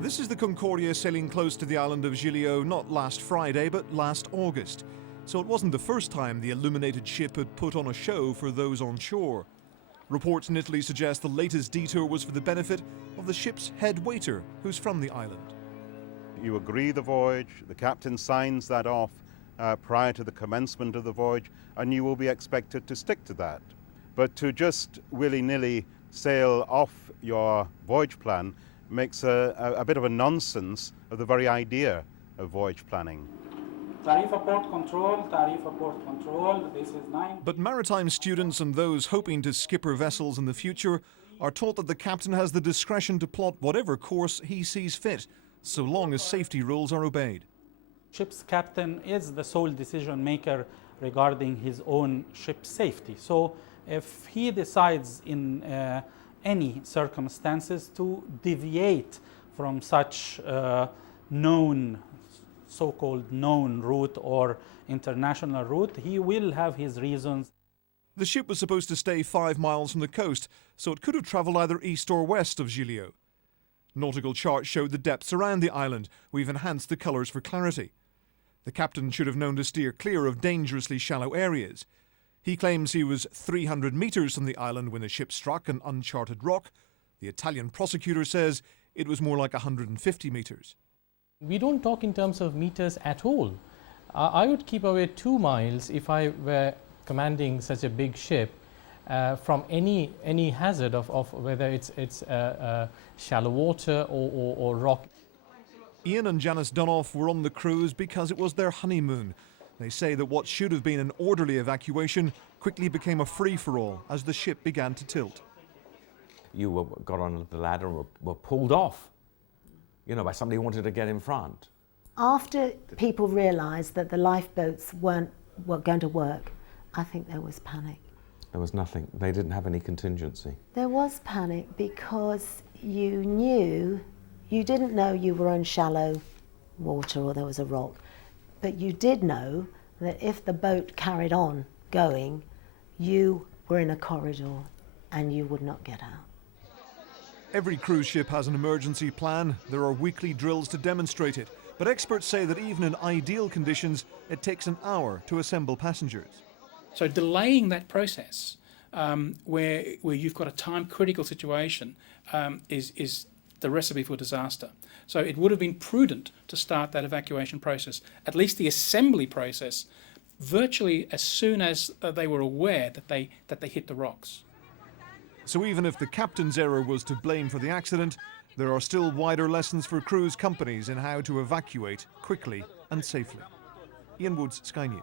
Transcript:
This is the Concordia sailing close to the island of Giglio not last Friday, but last August. So it wasn't the first time the illuminated ship had put on a show for those on shore. Reports in Italy suggest the latest detour was for the benefit of the ship's head waiter, who's from the island. You agree the voyage, the captain signs that off prior to the commencement of the voyage, and you will be expected to stick to that. But to just willy-nilly sail off your voyage plan makes a bit of a nonsense of the very idea of voyage planning. Tarifa port control, this is 9. But maritime students and those hoping to skipper vessels in the future are taught that the captain has the discretion to plot whatever course he sees fit, so long as safety rules are obeyed. Ship's captain is the sole decision maker regarding his own ship's safety. So if he decides in any circumstances to deviate from such known, so-called known route or international route, he will have his reasons. The ship was supposed to stay 5 miles from the coast, so it could have travelled either east or west of Giglio. Nautical charts showed the depths around the island. We've enhanced the colours for clarity. The captain should have known to steer clear of dangerously shallow areas. He claims he was 300 metres from the island when the ship struck an uncharted rock. The Italian prosecutor says it was more like 150 metres. We don't talk in terms of meters at all. I would keep away 2 miles if I were commanding such a big ship from any hazard of whether it's shallow water or rock. Ian and Janice Donoff were on the cruise because it was their honeymoon. They say that what should have been an orderly evacuation quickly became a free-for-all as the ship began to tilt. You got on the ladder and were pulled off, you know, by somebody who wanted to get in front. After people realised that the lifeboats were going to work, I think there was panic. There was nothing. They didn't have any contingency. There was panic because you didn't know you were on shallow water or there was a rock, but you did know that if the boat carried on going, you were in a corridor and you would not get out. Every cruise ship has an emergency plan. There are weekly drills to demonstrate it, but experts say that even in ideal conditions, it takes an hour to assemble passengers. So delaying that process, where you've got a time-critical situation, is the recipe for disaster. So it would have been prudent to start that evacuation process, at least the assembly process, virtually as soon as they were aware that they hit the rocks. So even if the captain's error was to blame for the accident, there are still wider lessons for cruise companies in how to evacuate quickly and safely. Ian Woods, Sky News.